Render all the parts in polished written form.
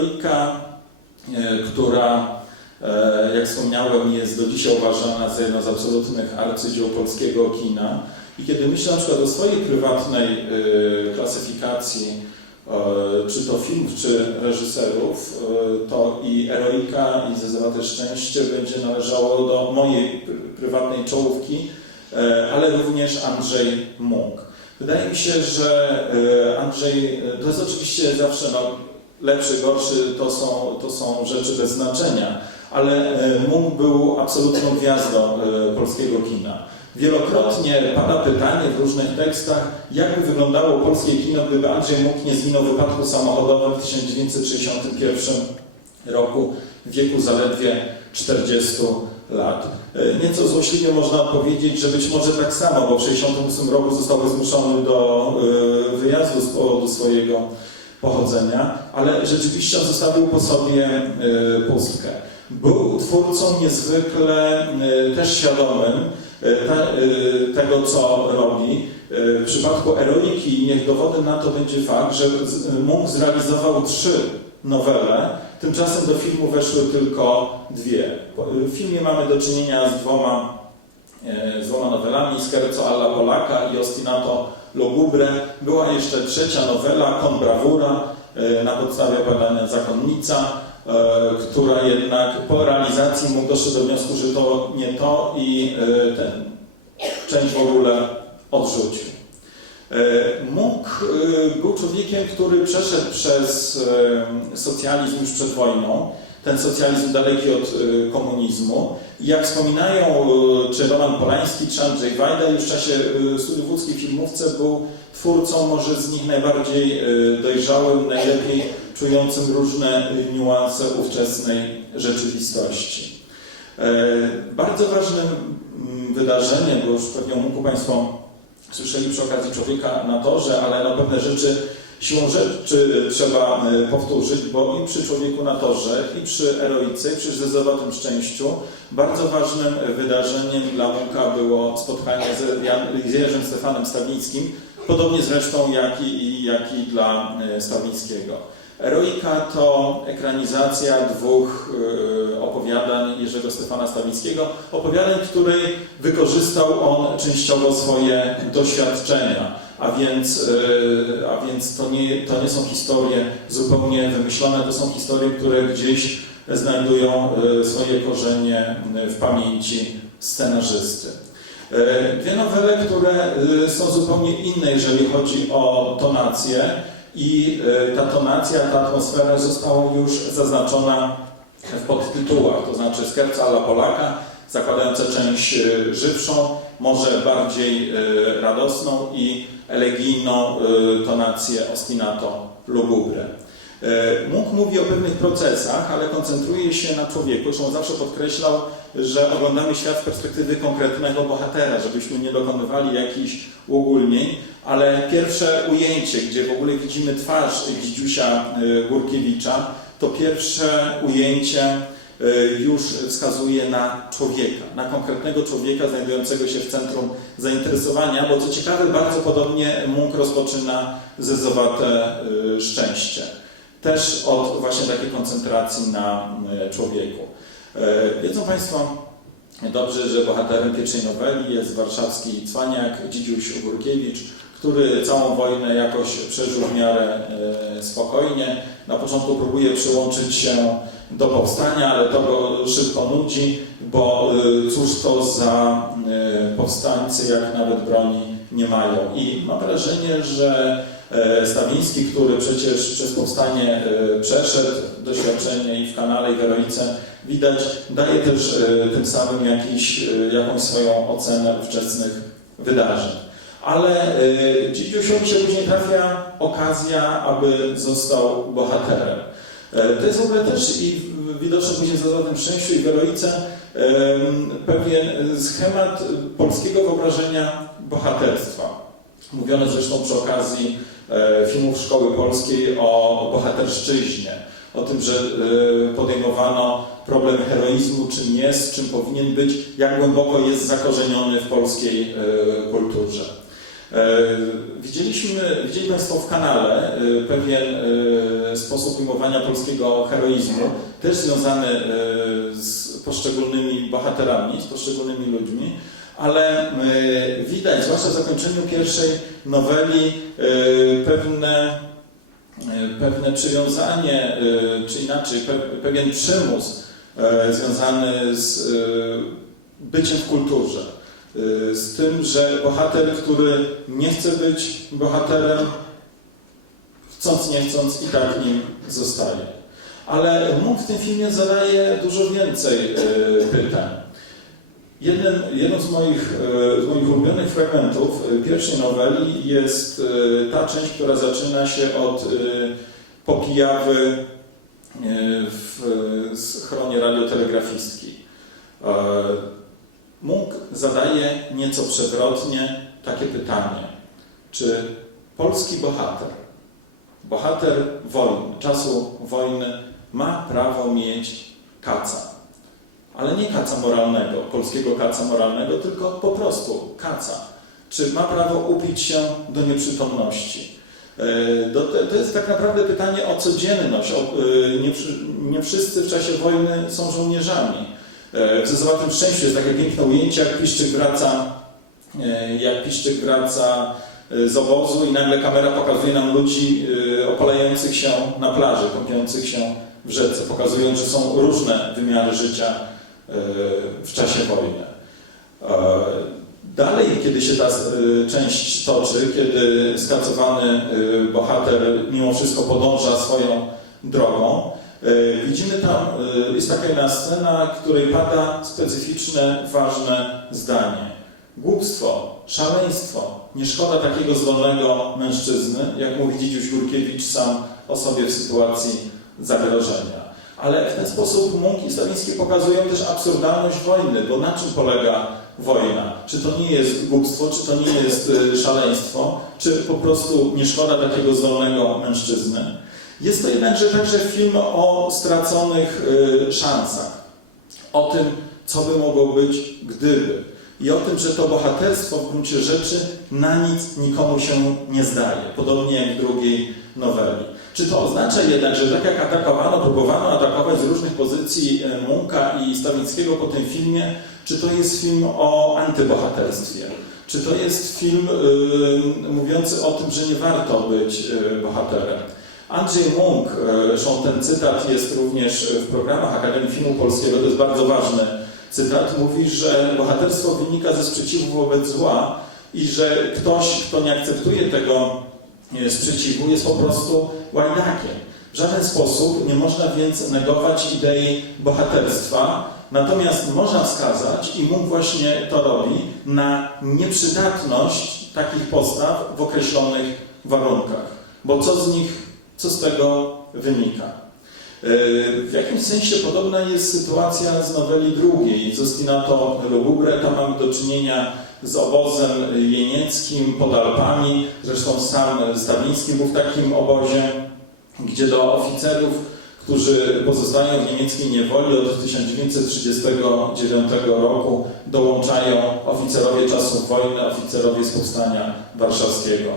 heroika, która, jak wspomniałem, jest do dzisiaj uważana za jedno z absolutnych arcydzieł polskiego kina. I kiedy myślę na przykład o swojej prywatnej klasyfikacji, czy to filmów, czy reżyserów, to i Heroika, i Zezowate Szczęście będzie należało do mojej prywatnej czołówki, ale również Andrzej Munk. Wydaje mi się, że Andrzej, to jest oczywiście zawsze lepszy, gorszy, to są rzeczy bez znaczenia, ale Munk był absolutną gwiazdą polskiego kina. Wielokrotnie pada pytanie w różnych tekstach, jak by wyglądało polskie kino, gdyby Andrzej Munk nie zginął w wypadku samochodowym w 1961 roku w wieku zaledwie 40 lat. Nieco złośliwie można odpowiedzieć, że być może tak samo, bo w 1968 roku został zmuszony do wyjazdu z powodu swojego pochodzenia, ale rzeczywiście on zostawił po sobie pustkę. Był twórcą niezwykle też świadomym tego, co robi. W przypadku Heroiki niech dowodem na to będzie fakt, że Munk zrealizował 3 nowele, tymczasem do filmu weszły tylko 2. W filmie mamy do czynienia z dwoma nowelami, Scherzo alla Polacca i Ostinato Lugubre. Była jeszcze 3. nowela, Con bravura, na podstawie opowiadania Zakonnica, która jednak po realizacji mógł doszedł do wniosku, że to nie to i tę część w ogóle odrzucił. Munk był człowiekiem, który przeszedł przez socjalizm już przed wojną, ten socjalizm daleki od komunizmu. I jak wspominają czy Roman Polański, czy Andrzej Wajda, już w czasie studiów łódzkiej w filmówce był twórcą może z nich najbardziej dojrzałym, najlepiej czującym różne niuanse ówczesnej rzeczywistości. Bardzo ważnym wydarzeniem, bo już pewnie o Munku Państwo słyszeli przy okazji Człowieka na torze, ale pewne rzeczy siłą rzeczy trzeba powtórzyć, bo i przy Człowieku na torze, i przy Heroice, i przy Zezowatym Szczęściu bardzo ważnym wydarzeniem dla Munka było spotkanie z Jerzym Stefanem Stawińskim, podobnie zresztą jak i dla Stawińskiego. Heroika to ekranizacja 2 opowiadań Jerzego Stefana Stawińskiego, opowiadań, w której wykorzystał on częściowo swoje doświadczenia, a więc to nie są historie zupełnie wymyślone, to są historie, które gdzieś znajdują swoje korzenie w pamięci scenarzysty. 2 nowele, które są zupełnie inne, jeżeli chodzi o tonację. I ta tonacja, ta atmosfera została już zaznaczona w podtytułach, to znaczy Scherzo alla Polacca, zakładająca część żywszą, może bardziej radosną i elegijną tonację Ostinato Lugubre. Munk mówi o pewnych procesach, ale koncentruje się na człowieku. Zresztą on zawsze podkreślał, że oglądamy świat z perspektywy konkretnego bohatera, żebyśmy nie dokonywali jakichś uogólnień, ale pierwsze ujęcie, gdzie w ogóle widzimy twarz Dzidziusia Górkiewicza, to pierwsze ujęcie już wskazuje na człowieka, na konkretnego człowieka znajdującego się w centrum zainteresowania, bo co ciekawe, bardzo podobnie Munk rozpoczyna Zezowate Szczęście. Też od właśnie takiej koncentracji na człowieku. Wiedzą Państwo dobrze, że bohaterem pierwszej noweli jest warszawski cwaniak Dzidziuś Górkiewicz, który całą wojnę jakoś przeżył w miarę spokojnie. Na początku próbuje przyłączyć się do powstania, ale to go szybko nudzi, bo cóż to za powstańcy, jak nawet broni nie mają. I mam wrażenie, że Stawiński, który przecież przez powstanie przeszedł, doświadczenie i w Kanale, i w Heroice widać, daje też tym samym jakąś swoją ocenę ówczesnych wydarzeń. Ale Dzidziusiowi się później trafia okazja, aby został bohaterem. To jest w ogóle też i widoczne później w Zezowatym Szczęściu i w Heroice pewien schemat polskiego wyobrażenia bohaterstwa. Mówiono zresztą przy okazji filmów Szkoły Polskiej o bohaterszczyźnie, o tym, że podejmowano problem heroizmu, czym jest, czym powinien być, jak głęboko jest zakorzeniony w polskiej kulturze. Widzieli Państwo w kanale pewien sposób ujmowania polskiego heroizmu, też związany z poszczególnymi bohaterami, z poszczególnymi ludźmi, ale widać, zwłaszcza w zakończeniu pierwszej noweli, pewne przywiązanie, czy inaczej, pewien przymus związany z byciem w kulturze. Z tym, że bohater, który nie chce być bohaterem, chcąc nie chcąc i tak nim zostaje. Ale Munch w tym filmie zadaje dużo więcej pytań. Jednym z moich ulubionych fragmentów pierwszej noweli jest ta część, która zaczyna się od popijawy w schronie radiotelegrafistki. Munch zadaje nieco przewrotnie takie pytanie: czy polski bohater wojny, czasu wojny, ma prawo mieć kaca? Ale nie kaca moralnego, polskiego kaca moralnego, tylko po prostu kaca. Czy ma prawo upić się do nieprzytomności? To jest tak naprawdę pytanie o codzienność. Nie wszyscy w czasie wojny są żołnierzami. W Zezowatym Szczęściu jest takie piękne ujęcie, jak Piszczyk wraca z obozu i nagle kamera pokazuje nam ludzi opalających się na plaży, kąpiących się w rzece, pokazując, że są różne wymiary życia w czasie wojny. Dalej, kiedy się ta część toczy, kiedy skacowany bohater mimo wszystko podąża swoją drogą, widzimy tam, jest taka jedna scena, w której pada specyficzne, ważne zdanie. Głupstwo, szaleństwo, nie szkoda takiego zdolnego mężczyzny, jak mówi Dzidziuś Górkiewicz sam o sobie w sytuacji zagrożenia. Ale w ten sposób Munch i Stawiński pokazują też absurdalność wojny, bo na czym polega wojna? Czy to nie jest głupstwo, czy to nie jest szaleństwo, czy po prostu nie szkoda takiego zdolnego mężczyzny? Jest to jednakże także film o straconych szansach, o tym, co by mogło być, gdyby. I o tym, że to bohaterstwo w gruncie rzeczy na nic nikomu się nie zdaje, podobnie jak w drugiej noweli. Czy to oznacza jednak, że tak jak próbowano atakować z różnych pozycji Muncha i Stawińskiego po tym filmie, czy to jest film o antybohaterstwie? Czy to jest film mówiący o tym, że nie warto być bohaterem? Andrzej Munk, zresztą ten cytat jest również w programach Akademii Filmu Polskiego, to jest bardzo ważny cytat, mówi, że bohaterstwo wynika ze sprzeciwu wobec zła i że ktoś, kto nie akceptuje tego sprzeciwu, jest po prostu łajdakiem. W żaden sposób nie można więc negować idei bohaterstwa, natomiast można wskazać, i Munk właśnie to robi, na nieprzydatność takich postaw w określonych warunkach. Bo co z tego wynika? W jakimś sensie podobna jest sytuacja z noweli drugiej, z Ostinato Lugubre. Tam mamy do czynienia z obozem jenieckim pod Alpami. Zresztą sam Stawiński był w takim obozie, gdzie do oficerów, którzy pozostają w niemieckiej niewoli od 1939 roku, dołączają oficerowie czasów wojny, oficerowie z Powstania Warszawskiego.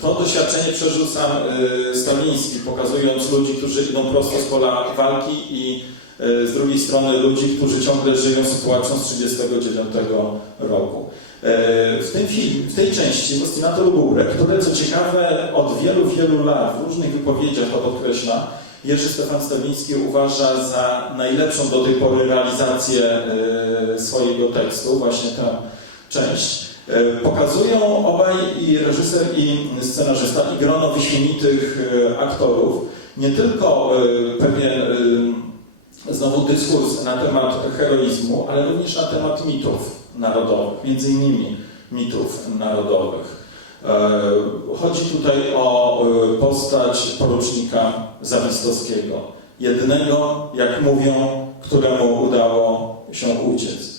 To doświadczenie przeżył sam Stawiński, pokazując ludzi, którzy idą prosto z pola walki i z drugiej strony ludzi, którzy ciągle żyją sytuacją z 1939 roku. W tej części Ostinato Lugubre, które co ciekawe od wielu lat w różnych wypowiedziach to podkreśla, Jerzy Stefan Stawiński uważa za najlepszą do tej pory realizację swojego tekstu, właśnie tę część. Pokazują obaj, i reżyser, i scenarzysta, i grono wyśmienitych aktorów, nie tylko pewien znowu dyskurs na temat heroizmu, ale również na temat mitów narodowych, między innymi mitów narodowych. Chodzi tutaj o postać porucznika Zawistowskiego, jednego, jak mówią, któremu udało się uciec.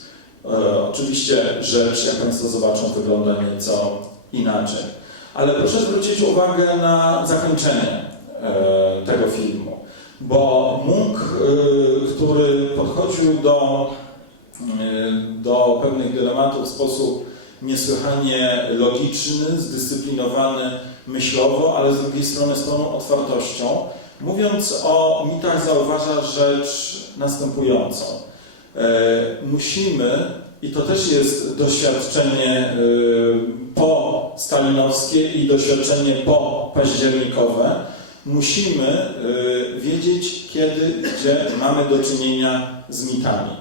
Oczywiście rzecz, jak Państwo zobaczą, wygląda nieco inaczej. Ale proszę zwrócić uwagę na zakończenie tego filmu, bo Munch, który podchodził do pewnych dylematów w sposób niesłychanie logiczny, zdyscyplinowany myślowo, ale z drugiej strony z pełną otwartością. Mówiąc o mitach, zauważa rzecz następującą. Musimy, i to też jest doświadczenie po-stalinowskie i doświadczenie po-październikowe, musimy wiedzieć, kiedy, gdzie mamy do czynienia z mitami.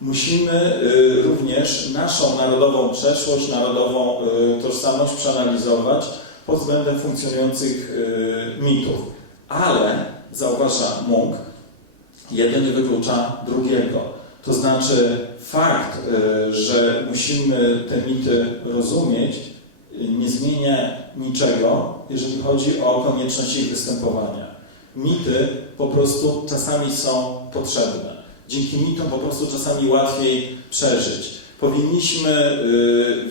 Musimy również naszą narodową przeszłość, narodową tożsamość przeanalizować pod względem funkcjonujących mitów. Ale, zauważa Munk, jeden nie wyklucza drugiego. To znaczy fakt, że musimy te mity rozumieć, nie zmienia niczego, jeżeli chodzi o konieczność ich występowania. Mity po prostu czasami są potrzebne. Dzięki mitom po prostu czasami łatwiej przeżyć. Powinniśmy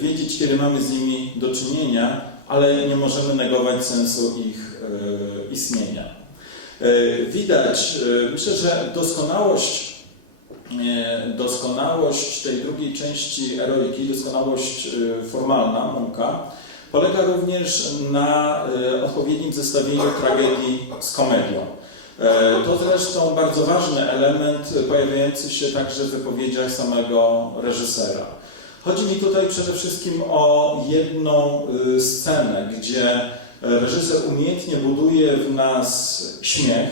wiedzieć, kiedy mamy z nimi do czynienia, ale nie możemy negować sensu ich istnienia. Widać, myślę, że doskonałość tej drugiej części eroiki, doskonałość formalna Munka, polega również na odpowiednim zestawieniu tragedii z komedią. To zresztą bardzo ważny element pojawiający się także w wypowiedziach samego reżysera. Chodzi mi tutaj przede wszystkim o jedną scenę, gdzie reżyser umiejętnie buduje w nas śmiech,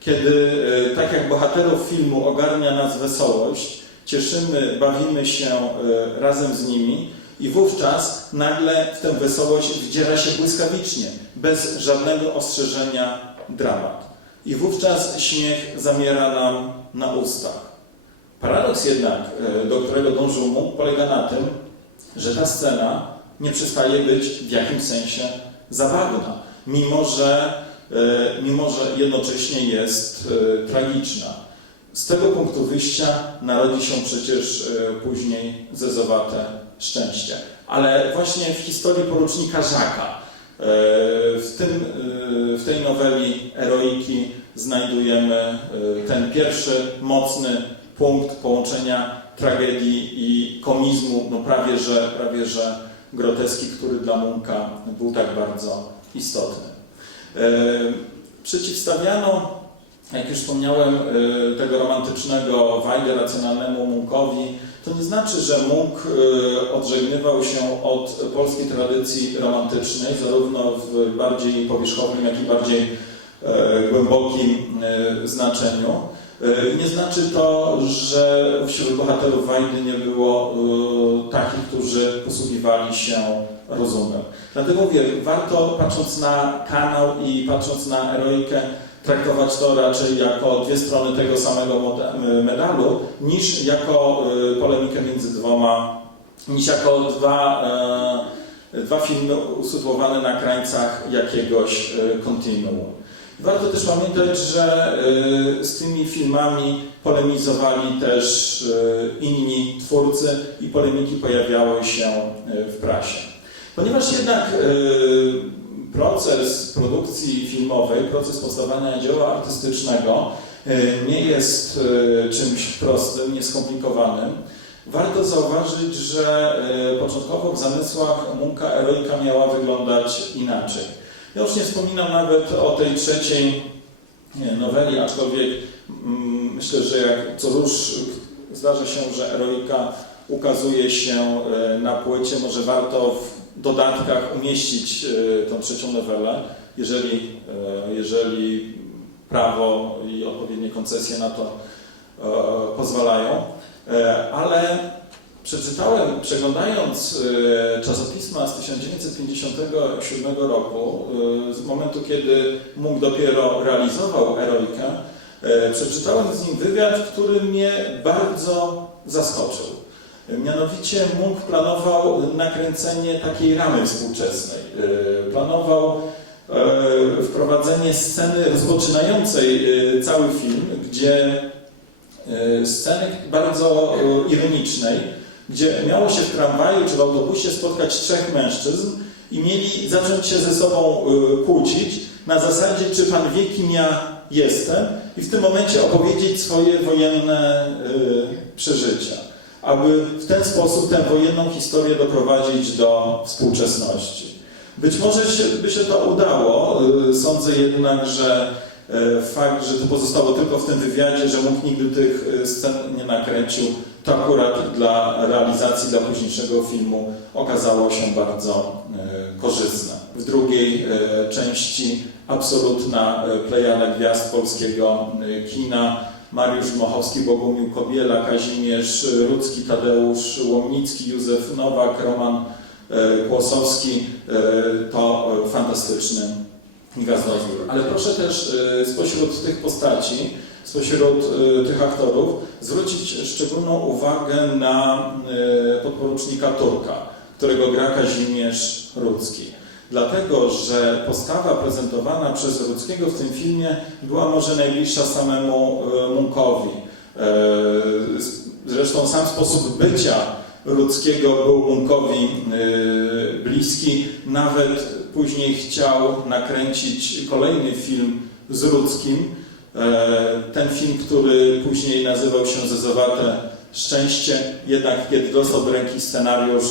kiedy tak jak bohaterów filmu ogarnia nas wesołość, cieszymy, bawimy się razem z nimi i wówczas nagle w tę wesołość wdziera się błyskawicznie, bez żadnego ostrzeżenia dramat. I wówczas śmiech zamiera nam na ustach. Paradoks jednak, do którego dążył Munk, polega na tym, że ta scena nie przestaje być w jakimś sensie zabawna, mimo że jednocześnie jest tragiczna. Z tego punktu wyjścia narodzi się przecież później zezowate szczęście. Ale właśnie w historii porucznika Żaka, w tej noweli eroiki znajdujemy ten pierwszy mocny punkt połączenia tragedii i komizmu, no prawie że groteski, który dla Munka był tak bardzo istotny. Przeciwstawiano, jak już wspomniałem, tego romantycznego Wajdę racjonalnemu Munkowi. To nie znaczy, że Munk odżegnywał się od polskiej tradycji romantycznej, zarówno w bardziej powierzchownym, jak i bardziej głębokim znaczeniu. Nie znaczy to, że wśród bohaterów Wajdy nie było takich, którzy posługiwali się rozumem. Dlatego mówię, warto, patrząc na kanał i patrząc na eroikę, traktować to raczej jako dwie strony tego samego medalu, niż jako polemikę między niż jako dwa filmy usytuowane na krańcach jakiegoś kontinuum. Warto też pamiętać, że z tymi filmami polemizowali też inni twórcy i polemiki pojawiały się w prasie. Ponieważ jednak proces produkcji filmowej, proces powstawania dzieła artystycznego nie jest czymś prostym, nieskomplikowanym, warto zauważyć, że początkowo w zamysłach Munka eroika miała wyglądać inaczej. Ja już nie wspominam nawet o tej trzeciej noweli, aczkolwiek myślę, że jak co rusz zdarza się, że eroika ukazuje się na płycie, może warto w dodatkach umieścić tą trzecią nowelę, jeżeli prawo i odpowiednie koncesje na to pozwalają. Ale przeglądając czasopisma z 1957 roku, z momentu, kiedy Munk dopiero realizował eroikę, przeczytałem z nim wywiad, który mnie bardzo zaskoczył. Mianowicie Munk planował nakręcenie takiej ramy współczesnej. Planował wprowadzenie sceny rozpoczynającej cały film, gdzie sceny bardzo ironicznej, gdzie miało się w tramwaju czy w autobusie spotkać trzech mężczyzn i mieli zacząć się ze sobą kłócić na zasadzie, czy pan wie, kim ja jestem, i w tym momencie opowiedzieć swoje wojenne przeżycia. aby w ten sposób tę wojenną historię doprowadzić do współczesności. Być może by się to udało, sądzę jednak, że fakt, że to pozostało tylko w tym wywiadzie, że Munch nigdy tych scen nie nakręcił, to akurat dla realizacji, dla późniejszego filmu okazało się bardzo korzystne. W drugiej części absolutna plejada gwiazd polskiego kina: Mariusz Dmochowski, Bogumił Kobiela, Kazimierz Rudzki, Tadeusz Łomnicki, Józef Nowak, Roman Kłosowski. To fantastyczny gwiazdozbiór. Ale proszę też spośród tych postaci, spośród tych aktorów zwrócić szczególną uwagę na podporucznika Turka, którego gra Kazimierz Rudzki. Dlatego, że postawa prezentowana przez Rudzkiego w tym filmie była może najbliższa samemu Munchowi. Zresztą sam sposób bycia Rudzkiego był Munchowi bliski. Nawet później chciał nakręcić kolejny film z Rudzkim. Ten film, który później nazywał się Zezowate Szczęście, jednak kiedy dostał do ręki scenariusz,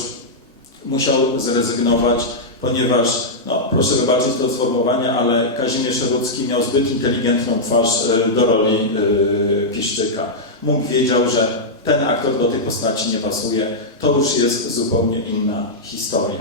musiał zrezygnować, ponieważ, no, proszę wybaczyć to sformułowanie, ale Kazimierz Rudzki miał zbyt inteligentną twarz do roli Piszczyka. Munch wiedział, że ten aktor do tej postaci nie pasuje. To już jest zupełnie inna historia.